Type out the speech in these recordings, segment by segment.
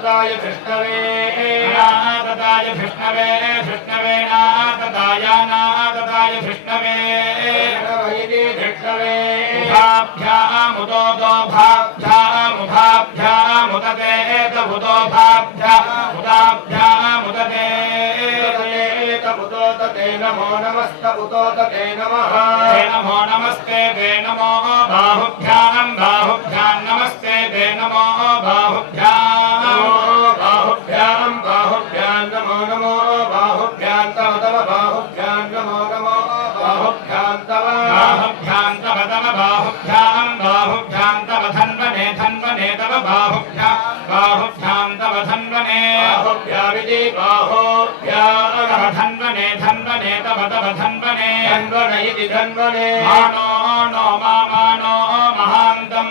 नाददाय विष्णवे नाददाय विष्णवे विष्णवे नाददाय नाददाय विष्णवे वैदे विष्णवे भाभ्यामुदो भाभ्यामुदते तबुदो भाभ्यामुदते तबुदोतते नमो नमस्तबुदोतते नमः नमो नमस्ते ते नमो बाहुभ्यां नमस्ते ते नमो बाहुभ्यां नमो नमो बाहुभ्यां तव बाहुभ्यां नमो नमो बाहुभ्यां तव बाहुभ्यां तव धन्वने तव बाहुभ्यां तव धन्वने बाहुभ्याविदि बाहुभ्यां धन्वने तव धन्वने धन्वन इति धन्वने मानो नो मानो महान्तं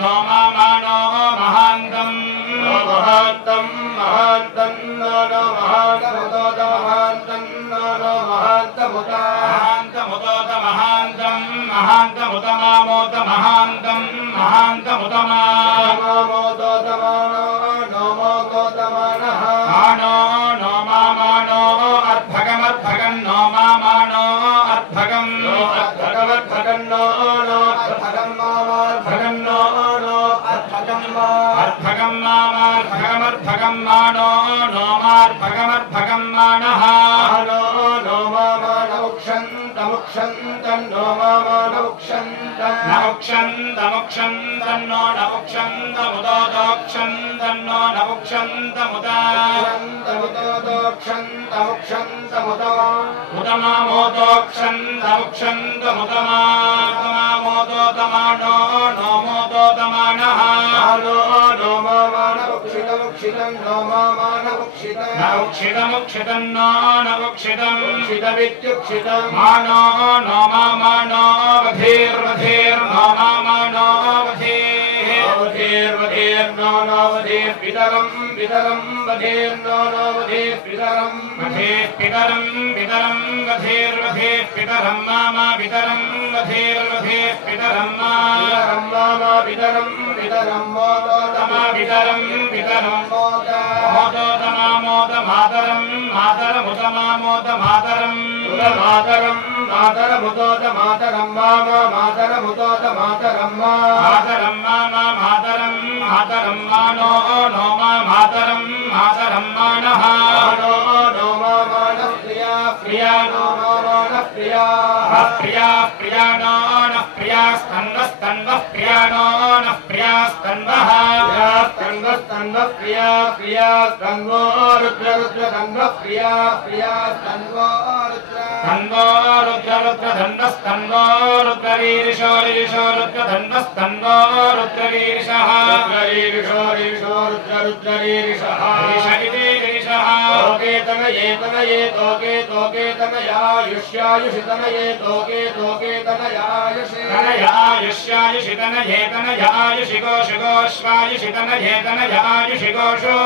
नो मानो महान्तं नो महान्तं नो महान्तमुतो महान्तमुत मामोत महान्तं महान्तमुतमामोदोतमानो नो मोदोतमानः मानो नो मानो अर्भगमर्भगं नो मानो अर्भगं नो अर्भगमर्भगं नो अर्भगं मामार्भगं नो अर्भगं अर्भगं मामार्भगमर्भगं मानो नो मार्भगमर्भगं मानः नो मामानमुक्षन्तमुक्षन्तं नो मामानमुक्षन्तं नमुक्षन्तमुक्षन्तं नो नमुक्षन्तमुदोदोक्षन्तं नो नमुक्षन्तमुदमामोदोक्षन्तमुक्षन्तमुदमामोदोतमानो नो मोदोतमानः नो मामानमुक्षितमुक्षितं नो मामानमुक्षितं नमुक्षितमुक्षितं नो नमुक्षितं क्षितमित्युक्षितं मानो नो मामानो वधीर्वधीर्नो मामानो वधीर्वधीर्नो नो वधीर् पितरं वधीर्नो नो वधीर् पितरं पितरं वधीर्वधीर्पितरं मामा पितरं वधीर्वधीर् पितरं मामा पितरं मोदोतमा पितरं मोदोतमा मोदमातरं मातरमुतमामोदमातरं मातरमुदोतमातरं मामा मातरमुदोतमातरं मातरं मामा मातरं मानो नो मातरं मानः नो मानः प्रिया नो नः प्रिया नो नः प्रिया स्तन्वः प्रिया नो नः प्रिया स्तन्वः प्रिया स्तन्वो रुद्र स्तन्वः प्रिया स्तन्वो रुद्रधन्वस्तन्वो रुद्रवीरिशो रुद्रधन्वस्तन्वो रुद्रवीरिशः रुद्रवीरिशः तोके तनयायुष्यायुषितनये तोके तनयायुषिकोशुगोश्वायुषितनयेतनयायुषिकोशो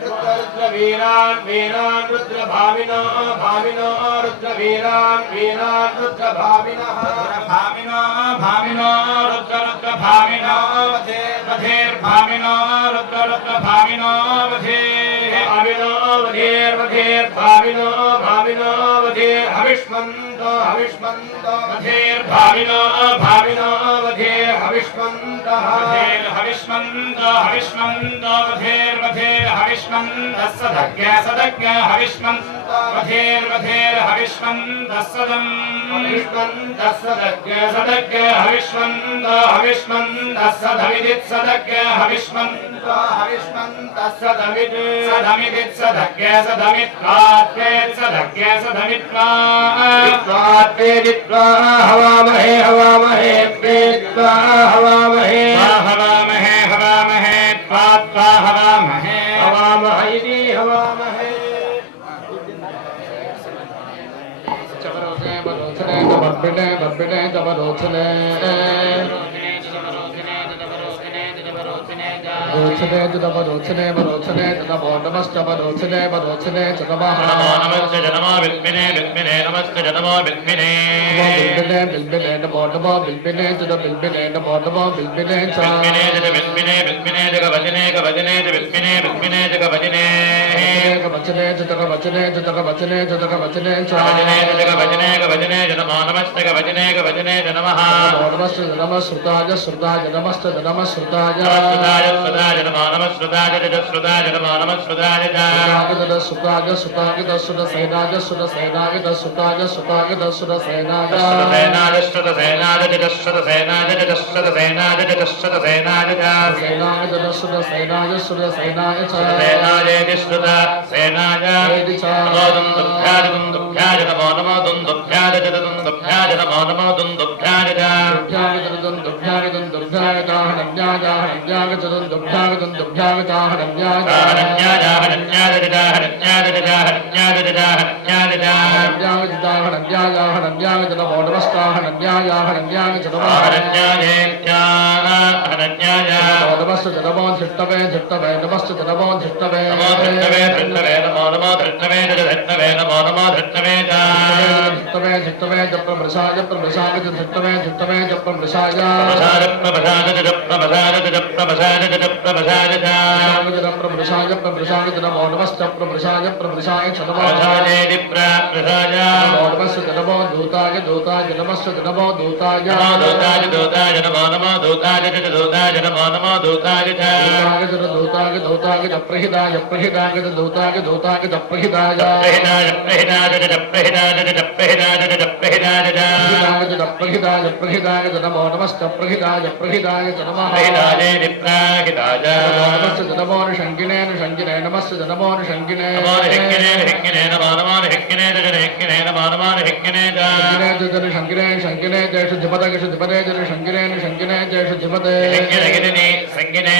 रुद्रवीरान् रुद्रभाविनो रुद्रवीरान् रुद्रभाविनः भाविनो रुद्रभाविनो वधेर्भाविनो रुद्रभाविनो वधेर्भाविनो वधेर् हविष्मन्तो वधेर्भाविनो वधेर् हविष्मन्तः हविष्मन्तो वधेर् हविष्मन्तः सदज्ञ हविष्मन्तो वधेर् हविष्मन्तः सदं सदज्ञ हविष्मन्तो सदमिदित् सदज्ञ हविष्मन्तो सदमिदित् सदज्ञ सदमित्वात्वेत् सदज्ञ सदमित्वा हवामहे प्रेत्वा हवामहे त्वा हवामहे इति हवामहे बब्बिने बब्बिने जबरोचने रोचने जबरोचने बरोचने जबो नमस्तबरोचने बरोचने जगमः नमस्ते जनमा बिल्बिने बिल्बिने नमस्ते जनमा बिल्बिने बिल्बिने बिल्बिने नमो नमो बिल्बिने जद बिल्बिने नमो नमो बिल्बिने च बिल्बिने जद बिल्बिने बिल्बिने जगवचने गवचने ज बिल्बिने बिल्बिने जगवचने गवचने जगवचने जगवचने जगवचने च गवचने गवचने जनमा नमस्ते गवचने गवचने जनमः नमस्ते नमः श्रुताय श्रुताय नमस्ते नमः श्रुताय श्रुताय श्रुताय नमः नमः श्रुताय श्रुताय नमः नमः श्रुताय श्रुताय श्रुताय श्रुत सेनाय श्रुत सेनाय श्रुताय श्रुताय श्रुत सेनाय सेनाय श्रुत सेनाय श्रुत सेनाय श्रुत सेनाय श्रुत सेनाय सेनाय श्रुत सेनाय श्रुत सेनाय सेनाय श्रुत सेनाय दुन्दुभ्याय दुन्दुभ्याय नमो नमो दुन्दुभ्याय दुन्दुभ्याय नमो नमो दुन्दुभ्याय दुन्दुभ्याय दुन्दुभ्याय दाहनन्याय हनन्याय दुन्दुभ्याय दुन्दुभ्याय दाहनन्याय हनन्याय हनन्याय हनन्याय हनन्याय हनन्याय नमो नमस्ते हनन्याय हनन्याय नमो नमस्ते नमो धिष्टवे धिष्टवे नमस्ते नमो धिष्टवे धृष्टवे धृष्टवे नमो नमो धृष्टवे धृष्टवे नमो नमो धृष्टवे धिष्टवे धिष्टवे जप्रमृषाय प्रमृषाय धिष्टवे धिष्टवे जप्रमृषाय प्रमृषाय प्रमृषाय नमो नमस्ते प्रमृषाय प्रमृषाय नमो नमस्ते नमो दूताय दूताय नमस्ते नमो दूताय दूताय दूताय नमो नमो दूताय दूताय नमो नमो दूताय दूताय दूताय जप्रहिताय प्रहिताय दूताय दूताय जप्रहिताय प्रहिताय प्रहिताय जप्रहिताय जप्रहिताय जप्रहिताय जप्रहिताय प्रहिताय नमो नमस्ते प्रहिताय प्रहिताय नमः प्रहिताय निप्राहिताय नमस्ते नमो शङ्किने शङ्किने नमस्ते नमो शङ्किने नमो हिक्किने हिक्किने नमो नमो हिक्किने हिक्किने नमो नमो हिक्किने शङ्किने शङ्किने जयषु धिपदगषु धिपदे जन शङ्किने शङ्किने जयषु धिपदे हिक्किने संगिने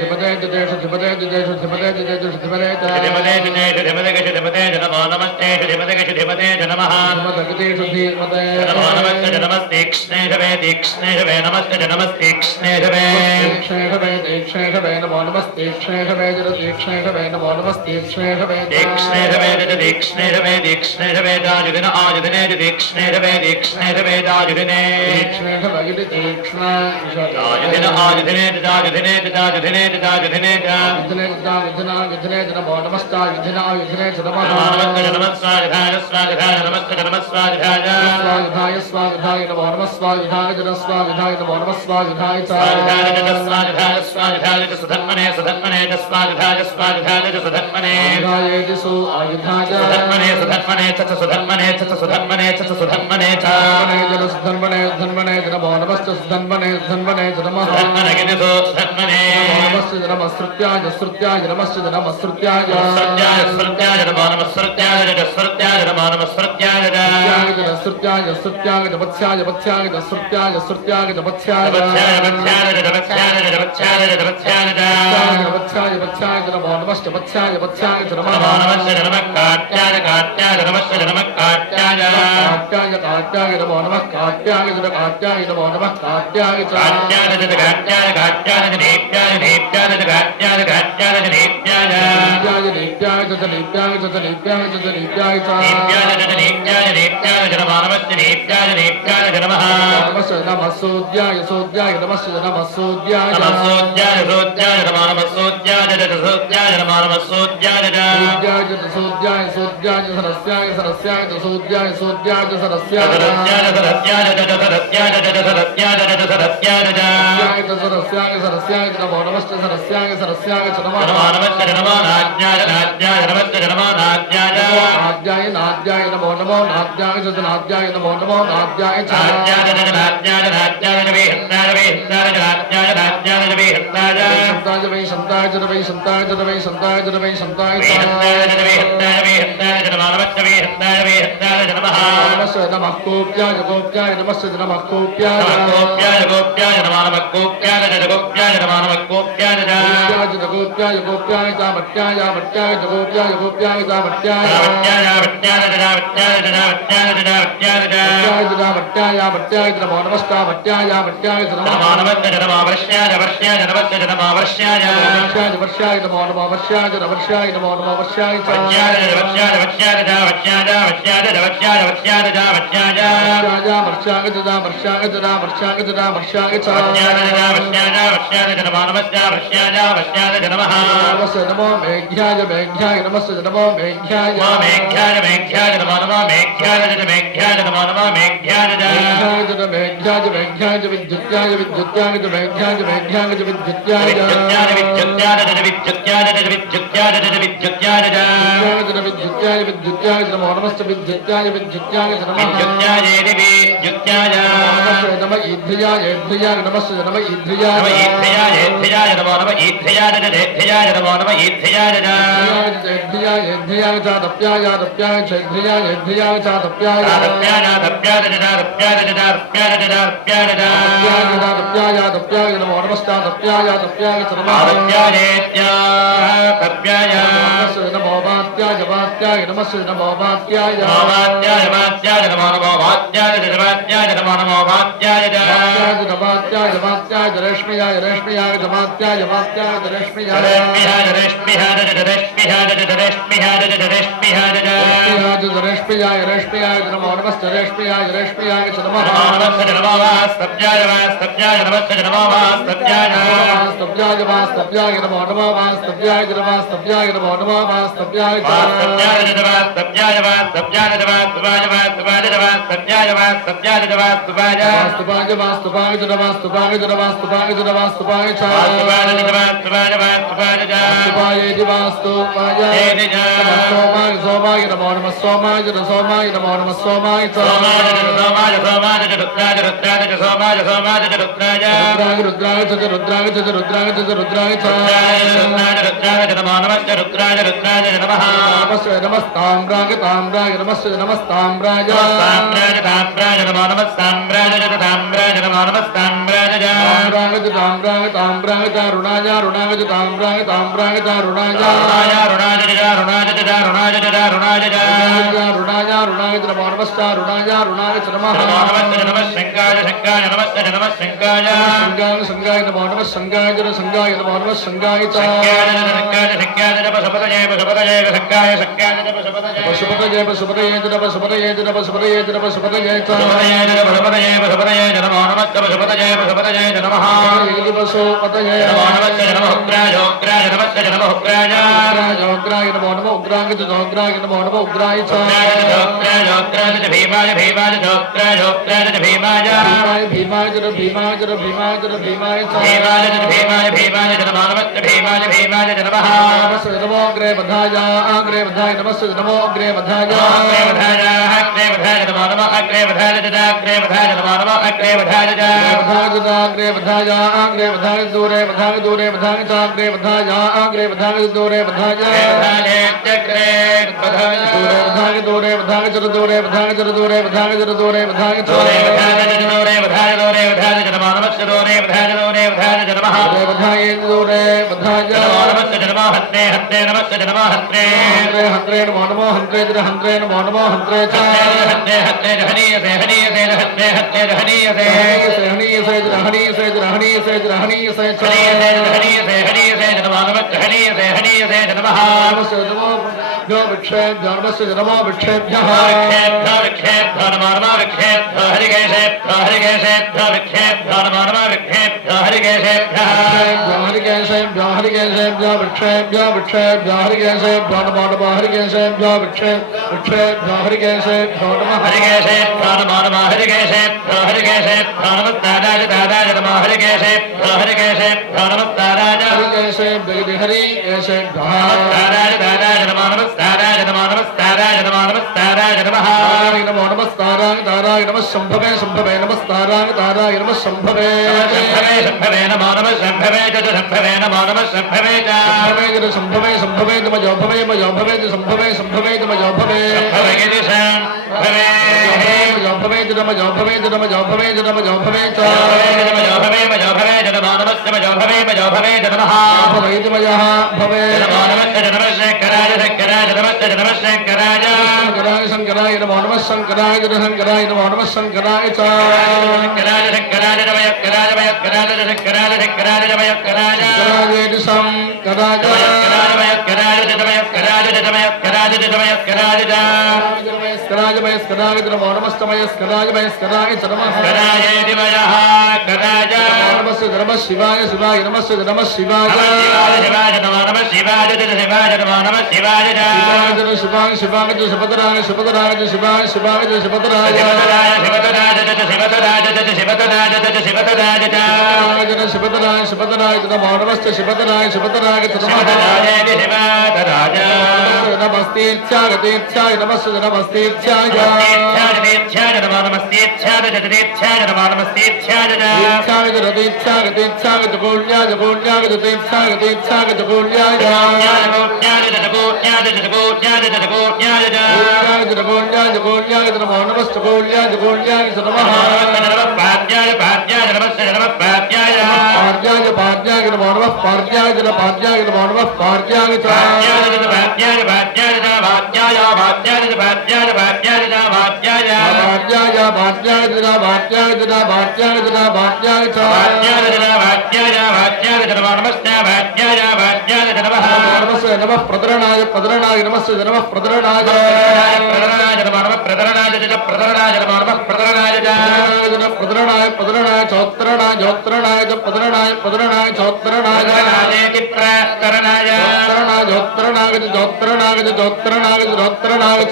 धिपदे जयषु धिपदे जयषु धिपदे जयषु धिपदे धिपदे जयषु धिपदे गषु धिपदे नमो नमस्ते धिपदे गषु धिपदे नमः धिपदगतेषु धीमते नमो नमस्ते नमस्ते कृष्णेशवे दीक्ष्णेशवे नमस्ते नमस्ते कृष्णेशवे दीक्षेशवे दीक्षेशवे नमो नमस्ते दीक्षेशवे जन दीक्षेशवे नमो नमस्ते दीक्षेशवे दीक्ष्णेशवे दीक्ष्णेशवे दीक्ष्णेशवे दाजुदिन आजुदिने दीक्ष्णेशवे दीक्ष्णेशवे दाजुदिने दीक्षेशवे दीक्ष्ण दाजुदिन आजुदिने दाजुदिने दाजुदिने दाजुदिने युद्धने नमो नमस्ते युद्धना युद्धने नमः नमस्ते नमस्वाधाय स्वाधाय नमस्ते नमस्वाधाय स्वाधाय स्वाधाय नमो नमः स्वाधाय जन स्वाधाय नमो नमः स्वाधाय स्वाधाय स्वाधाय स्वाधाय सुधन्मने सुधन्मने स्वाधाय स्वाधाय सुधन्मने आयुधायेषु आयुधाय सुधन्मने सुधन्मने च सुधन्मने च सुधन्मने च सुधन्मने च जन सुधन्मने धन्मने नमो नमस्ते सुधन्मने धन्मने नमः सुधन्मने गिरिसो सुधन्मने नमस्ते नमः श्रुत्याय श्रुत्याय नमस्ते नमः श्रुत्याय श्रुत्याय श्रुत्याय नमो नमः श्रुत्याय श्रुत्याय नमो नमः श्रुत्याय श्रुत्याय श्रुत्याय वत्स्याय वत्स्याय श्रुत्याय श्रुत्याय वत्स्याय वत्स्याय वत्स्याय वत्स्याय वत्स्याय वत्स्याय वत्स्याय नमो नमस्ते वत्स्याय वत्स्याय नमः नमस्ते नमः काट्याय काट्याय नमस्ते नमः काट्याय काट्याय काट्याय नमो नमः काट्याय काट्याय नमो नमः काट्याय काट्याय काट्याय काट्याय दीप्याय दीप्याय काट्याय काट्याय दीप्याय दीप्याय दीप्याय दीप्याय दीप्याय दीप्याय दीप्याय नमो नमस्ते दीप्याय दीप्याय नमः नमस्ते नमः सूद्याय सूद्याय नमस्ते नमः सूद्याय सूद्याय सूद्याय नमो नमः सूद्याय सूद्याय नमो नमः सूद्याय सूद्याय सूद्याय सरस्याय सरस्याय सूद्याय सूद्याय सरस्याय सरस्याय सरस्याय सरस्याय सरस्याय नमो नमस्ते सरस्याय सरस्याय नमः नमस्ते नमो नाद्याय नाद्याय नमस्ते नमो नाद्याय नाद्याय नाद्याय नमो नमो नाद्याय नाद्याय नमो नमो नाद्याय नाद्याय नाद्याय नाद्याय वे हन्नाय वे हन्नाय नाद्याय नाद्याय वे हन्नाय संताय वे संताय वे संताय वे संताय वे संताय वे हन्नाय वे हन्नाय वे हन्नाय नमस्ते वे हन्नाय नमः नमस्ते नमः गोप्याय गोप्याय नमस्ते नमः गोप्याय गोप्याय गोप्याय नमः गोप्याय गोप्याय नमः गोप्याय गोप्याय गोप्याय जामत्याय जामत्याय गोप्याय गोप्याय जामत्याय जामत्याय जामत्याय जामत्याय जामत्याय भट्याय नमो नमस्ता भट्याय नमो नमस्ते नमो वर्ष्याय नमस्ते नमो वर्ष्याय वर्ष्याय नमो नमो वर्ष्याय नमो नमो वर्ष्याय नमो मेघ्याय नमस्ते नमो मेघ्याय नमो विद्युत्याय नमो नमस्ते विद्युत्याय नम ईध्याय नमस्ते नम ईध्याय नमो नम ईध्याय नमो नम ईध्याय दप्याय चातप्याय नमो नमस्ता दप्याय नमो वात्याय नमस्ते नमो वात्याय रेश्म्याय जमात्याय रेश्म्याय नमो नमस्ते रेश्म्याय नमः स्तब्जाय नमस्ते नमो स्तब्जाय नमो नमः स्तब्जाय नमो नमः स्तब्जाय सोमाय नमो नमः सोमाय नमो नमः सोमाय नमस्ताम्राय नमस्ते नमस्ताम्राय नमो नमः साम्राज संभवे శంకరాయ నమో నమః శంకరాయ శంకరాయ నమో నమః శంకరాయ శంకరాయ శంకరాయ నమో నమః శివాయ శివాయ నమః నమః శివాయ శివాయ శివాయ శివతరాయ శివతరాయ శివాయ శివాయ శివతరాయ శివతరాయ శివతరాయ నమో నమః శివతరాయ శివతరాయ నమస్తీర్థ్యాయ నమస్ నమస్తీర్థ్యాయ ప్రదరణాయ ప్రదరణాయ నమస్ నమః ప్రదరణాయ ప్రదరణాయ ప్రదరణాయ చోత్రణాయ చోత్రణాయ ప్రదరణాయ ప్రదరణాయ చోత్రణాయ చోత్రణాయ చోత్రణాయ చోత్రణాయ చోత్రణాయ చోత్రణాయ